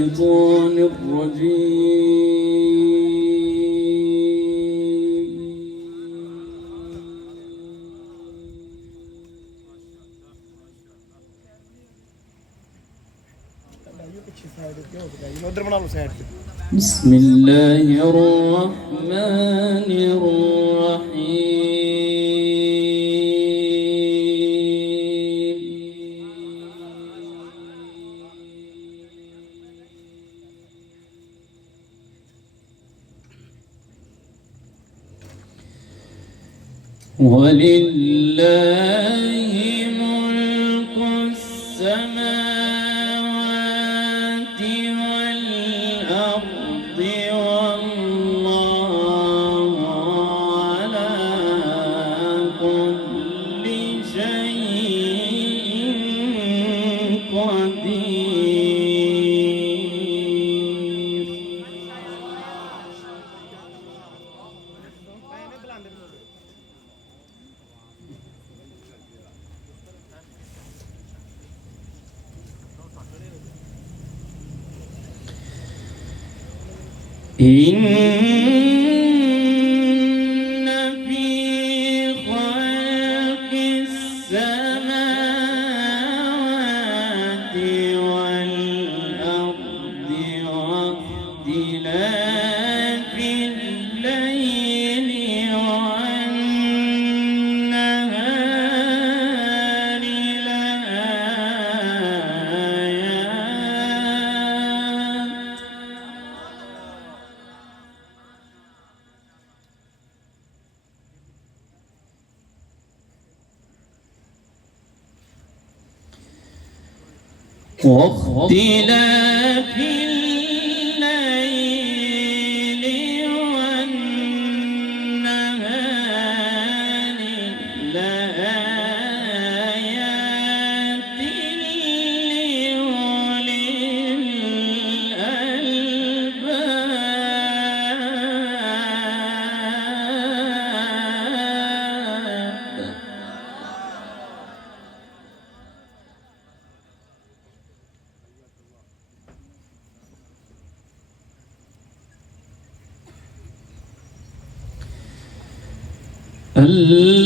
الشيطان الرجيم. بسم الله الرحمن الرحيم. ولله ملك السماوات والأرض والله على كل شيء قدير. إن في خلق السماوات والأرض واختلاف الليل والنهار لآيات واختلاف الليل والنهار لآيات لأولي الألباب.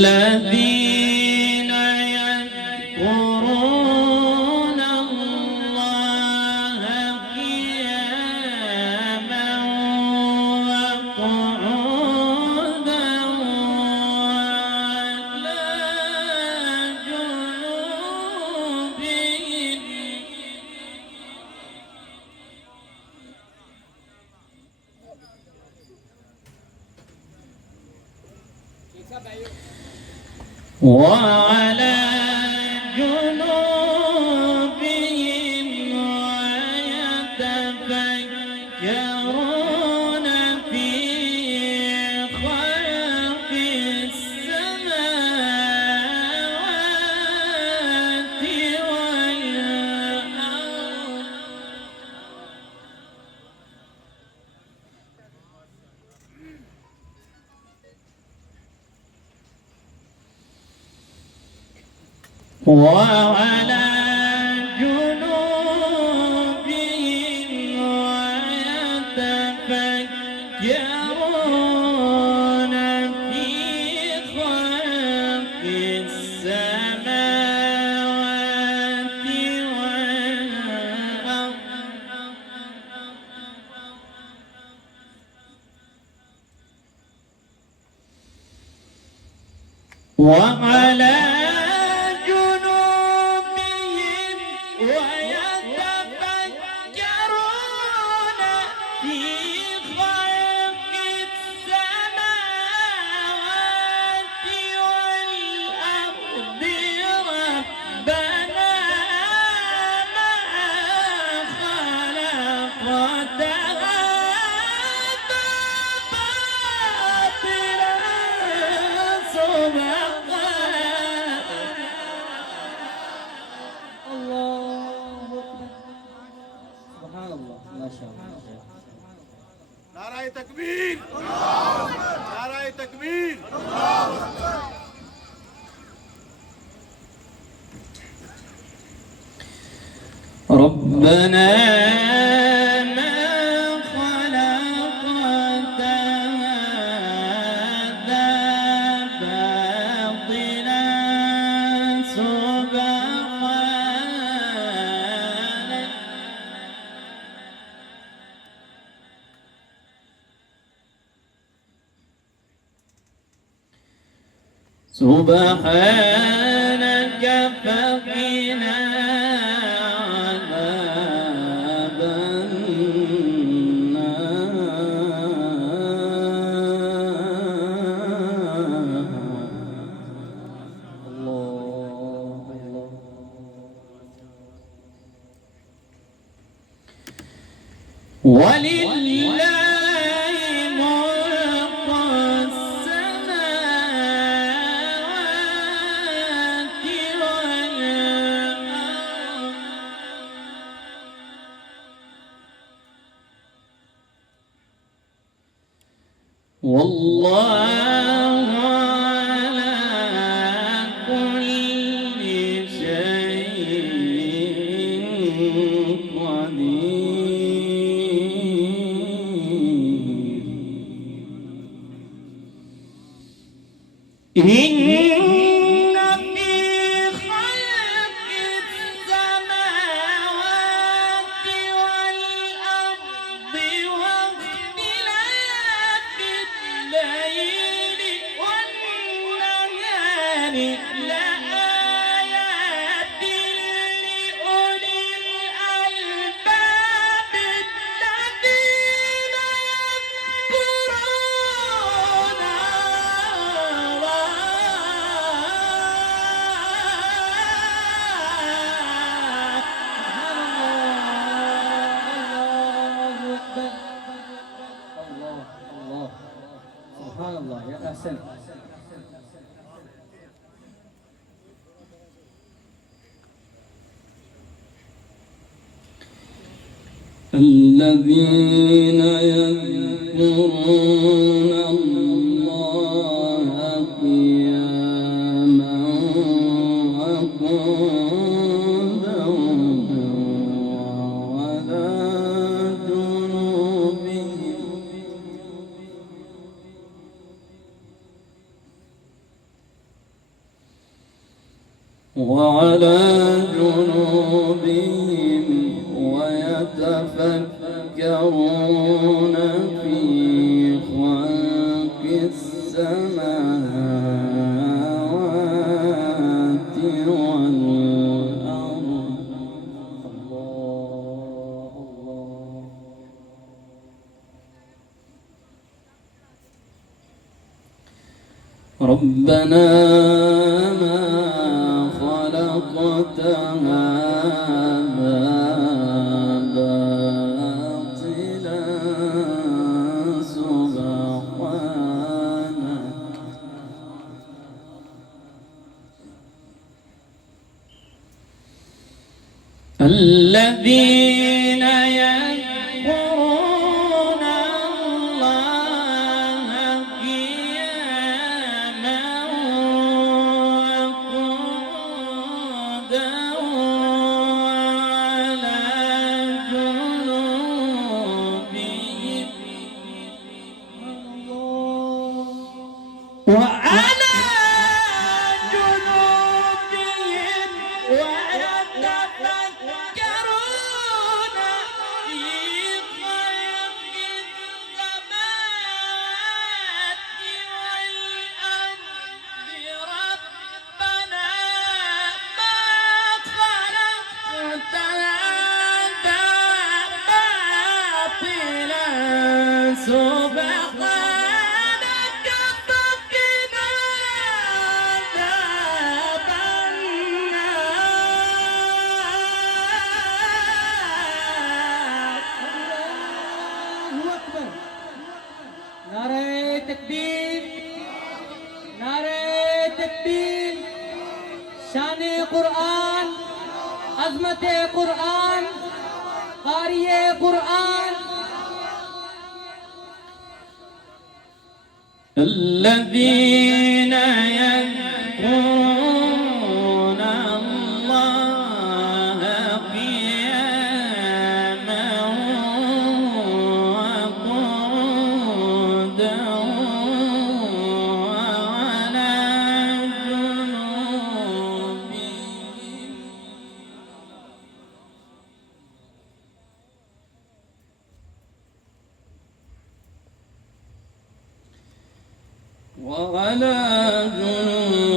الذين يذكرون الله قياما وقعودا وعلى جنوبهم وعلى جنوبهم ويتفكرون في خلق السماوات والأرض وعلى جنوبهم ويتفكرون في خلق السماوات والأرض وعلى ويتفكرون في خلق السماوات والأرض ربنا ما خلقت هذا باطلا سبحانك. سبحان الله ما شاء الله. नाराए तकबीर, नाराए तकबीर। ربنا سبحانك فقنا عذاب ولله ملك السماوات والأرض والله على كل شيء قدير. إن في خلق السماوات والأرض واختلاف الليل والنهار لآيات لأولي الألباب الذين يذكرون سبحان الله. يا أحسن. الذين يذكرون الله قياما وقعودا وعلى جنوبهم ويتفكرون في خلق السماوات والأرض. الله. ربنا ما خلقت هذا باطلا سبحانك الذين يذكرون الله قياما وقعودا وعلى جنوبهم ويتفكرون في خلق السماوات والأرض. ربنا ما خلقت هذا باطلا سبحانك فقنا عذاب النار. الله أكبر. نعرة تكبير، نعرة تكبير. شان قرآن، عظمت قرآن، قاری قرآن. الذين يذكرون الله قياما وقعودا وعلى جنوبهم وعلى جنوبهم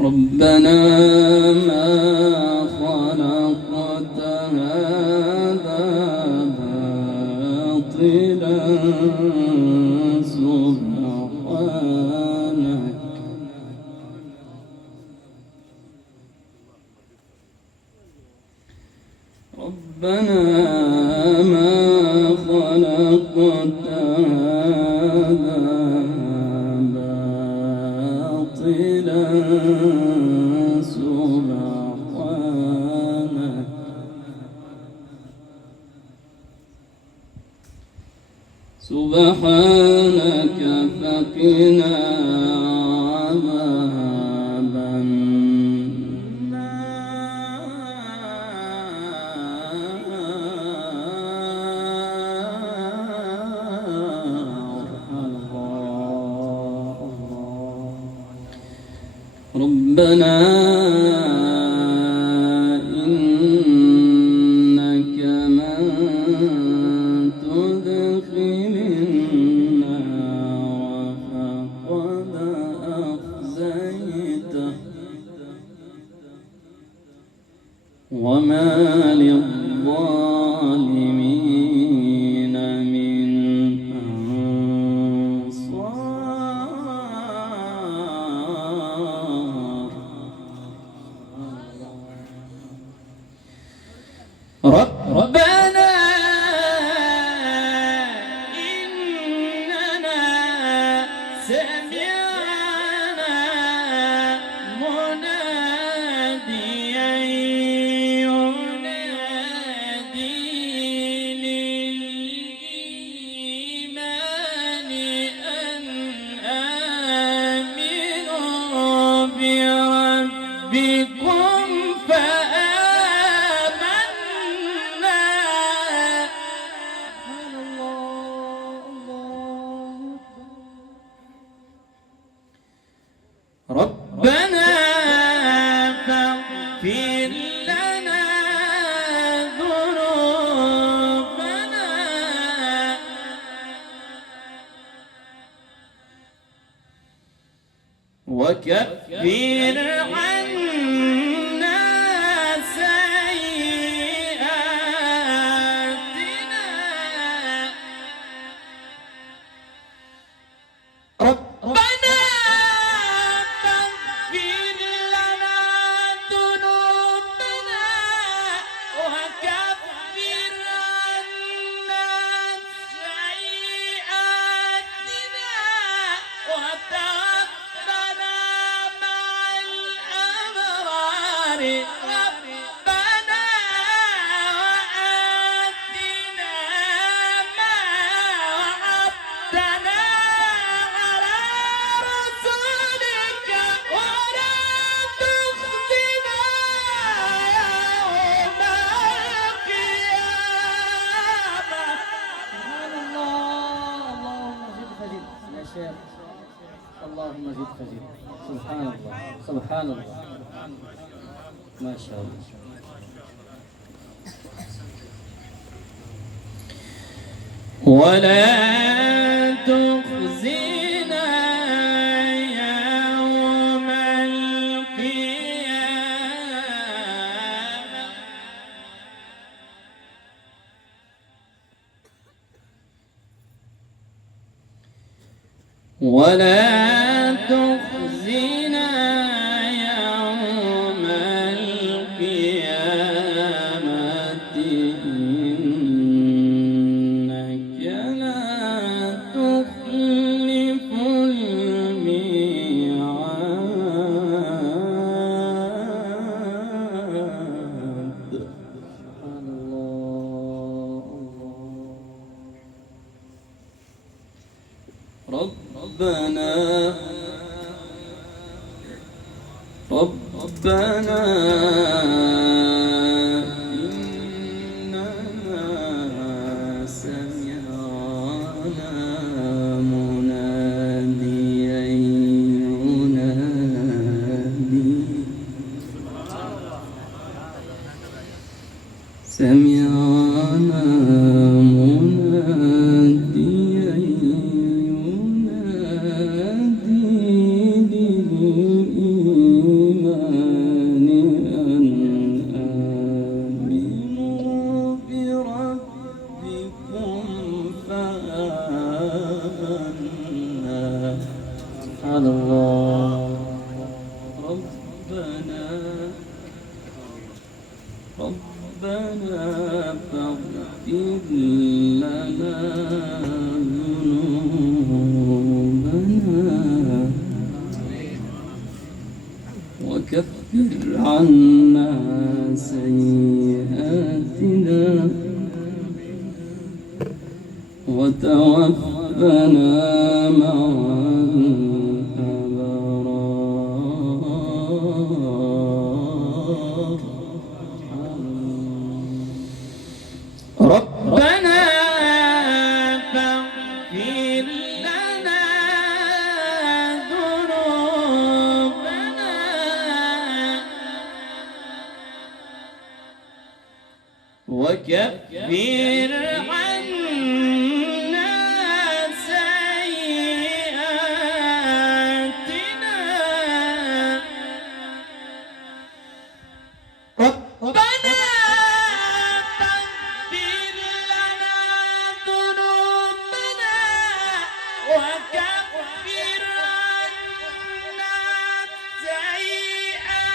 ربنا ما خلقت هذا باطلا سبحانك ربنا ما خلقت هذا باطلا سبحانك سبحانك فقنا عذاب ربنا إنك من تدخل النار فقد أخزيته وما للظالمين من ربنا إننا سمعنا مناديا ينادي للإيمان أن آمنوا بربكم ربنا فاغفر لنا ذنوبنا وكفر عنا سيئاتنا ربنا اللهم زد فزد. سبحان الله سبحان الله ما شاء الله. ولا تخزنا يوم القيامة ولا تخزنا يوم القيامة إنك لا تخلف الميعاد. سبحان الله. ربنا إننا سمعنا مناديا ينادي سمعنا مناديا ينادي للإيمان ربنا فاغفر لنا ذنوبنا وكفر عنا سيئاتنا وتوفنا مع الأبرار. ربنا فاغفر لنا ذنوبنا وكفر عنا سيئاتنا ربنا فاغفر لنا ذنوبنا وكفر عنا سيئاتنا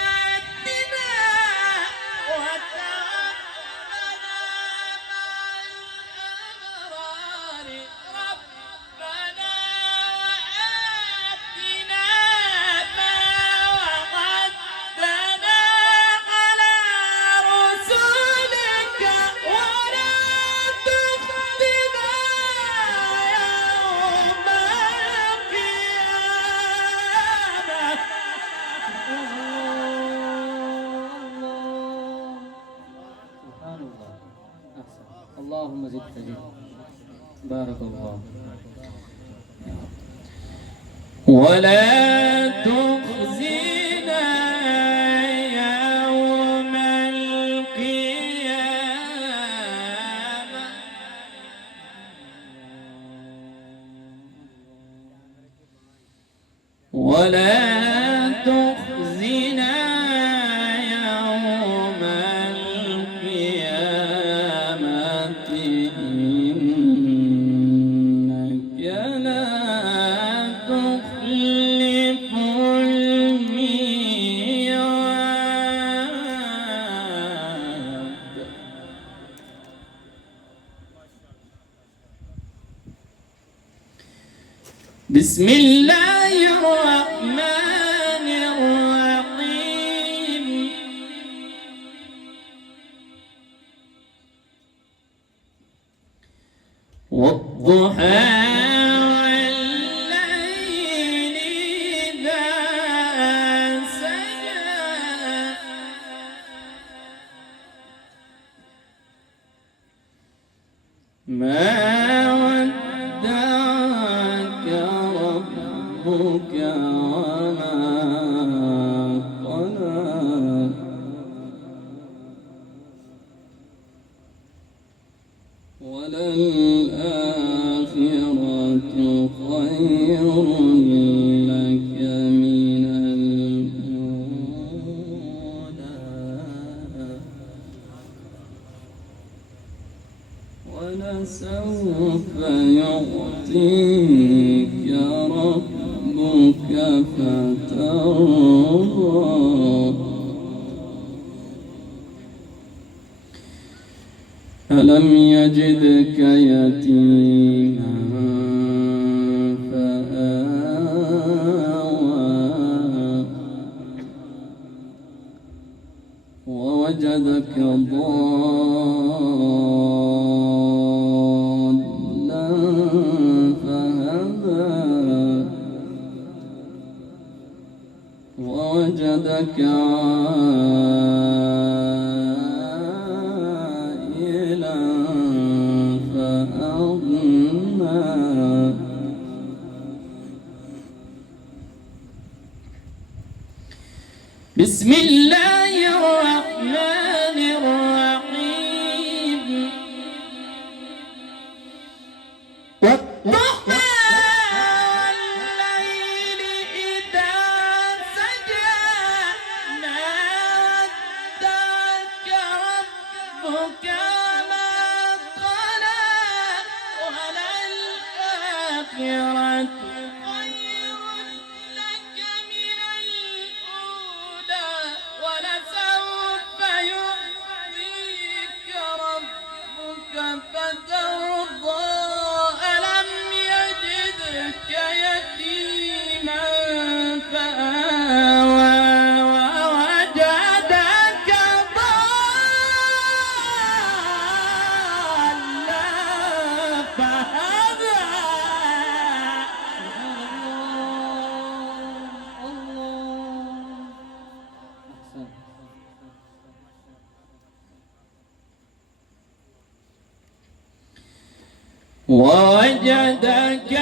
وتوفنا مع الأبرار. ربنا وآتنا ما وعدتنا على رسلك ولا تخزنا يوم القيامة. سبحان الله. أحسن. اللهم زد فزد. بارك الله. ولا تخزنا يوم القيامة. ولا تخزنا يوم القيامة إنك لا تخلف الميعاد. بسم الله الرحمن الرحيم. والضحى والليل إذا سجى ما ودعك ربك وما قلى. وللآخرة خير لك من الأولى ولسوف يعطيك ربك فترضى. ألم يجدك يتيما فآوى ووجدك ضالا فهدى ووجدك عائلا فأغنى. بسم الله الرحمن الرحيم. والضحى والليل إذا سجى ما ودعك ربك ما قلى وللآخرة خير لك من ووجدك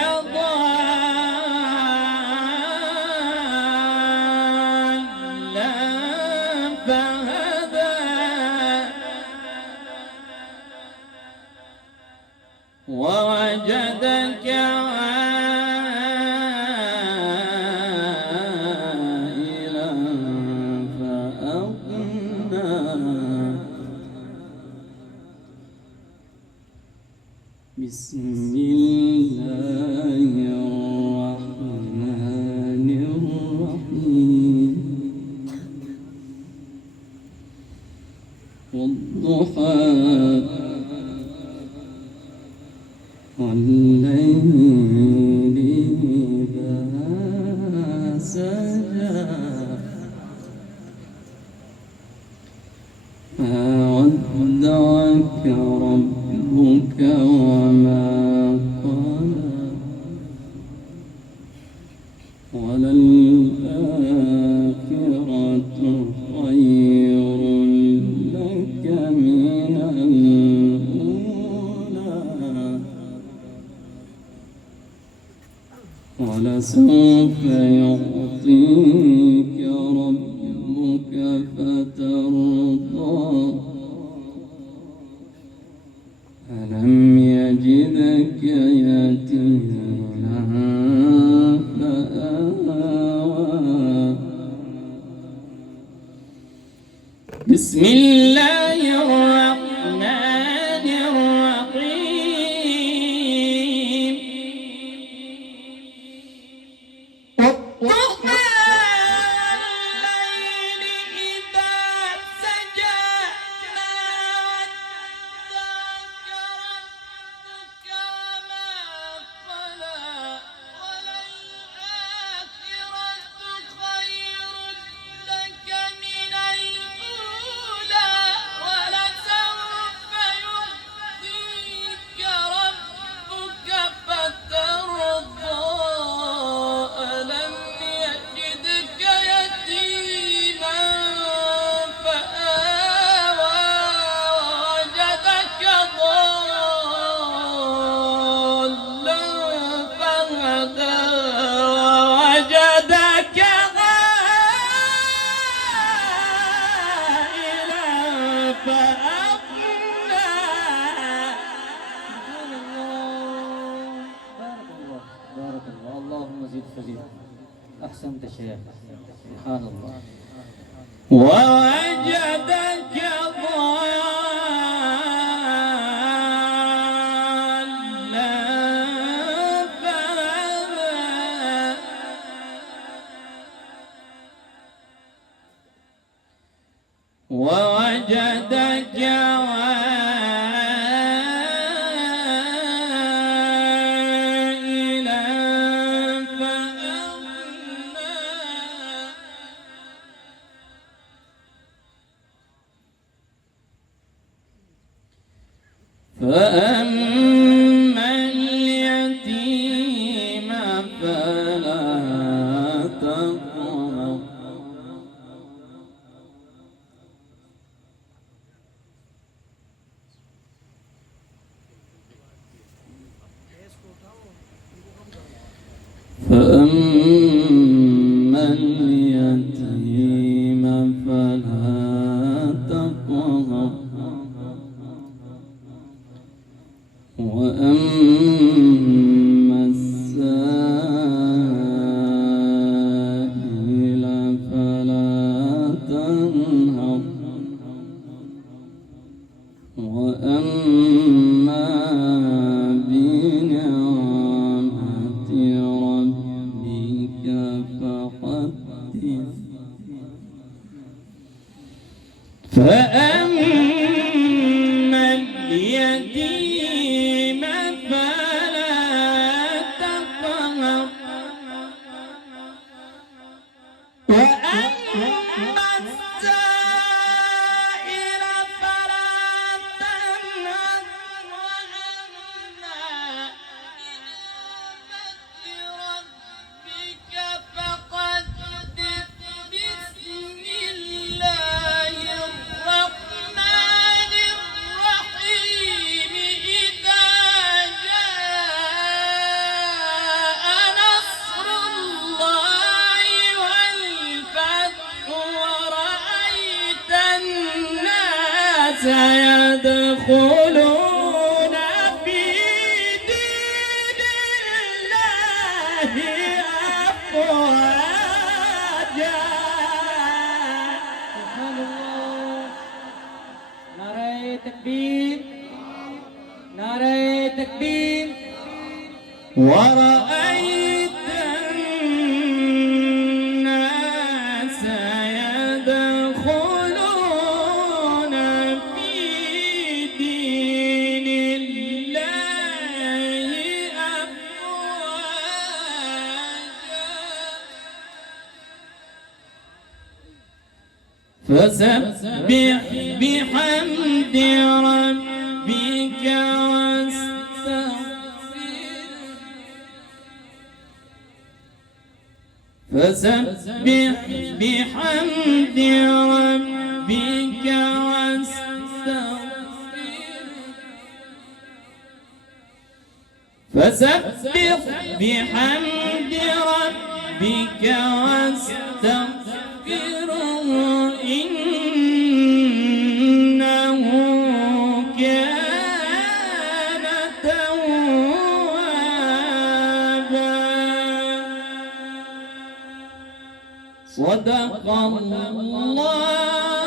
ضالا فهدى ووجدك عائلا فأغنى بسم الله الرحمن الرحيم والضحى والليل إذا سجى ما ودعك ربك وما قلى وللآخرة خير لك من الأولى ولسوف يعطيك ربك فترضى ألم يجدك يتيما فآوى بسم الله الرحمن الرحيم والضحى والليل إذا سجى ما ودعك ربك وما قلى وللآخرة خير لك من الأولى ولسوف يعطيك ربك فترضى ألم يجدك يتيما فآوى ووجدك ضالا فهدى ووجدك عائلا فأغنى بارك الله اللهم زد فزد أحسنت شيخ سبحان الله ووجدك ضالا فهدى ووجدك عائلا فأغنى فأما اليتيم فلا تقهر فأما اليتيم فلا تقهر وأما السائل فلا تنهر وأما بنعمة ربك فحدث فأما اليتيم فلا تقهر وأما السائل فلا تنهر وأما بنعمة ربك فحدث بسم الله الرحمن الرحيم إذا جاء سيدخلون في دين الله أفواجا. سبحان الله. نعرہ تکبیر، نعرہ تکبیر. ورأيت الناس يدخلون في دين الله أفواجا. فسبح بحمد ربك فسبح بحمد ربك واستغفره. فسبح بحمد ربك واستغفره إنه كان توابا. صدق الله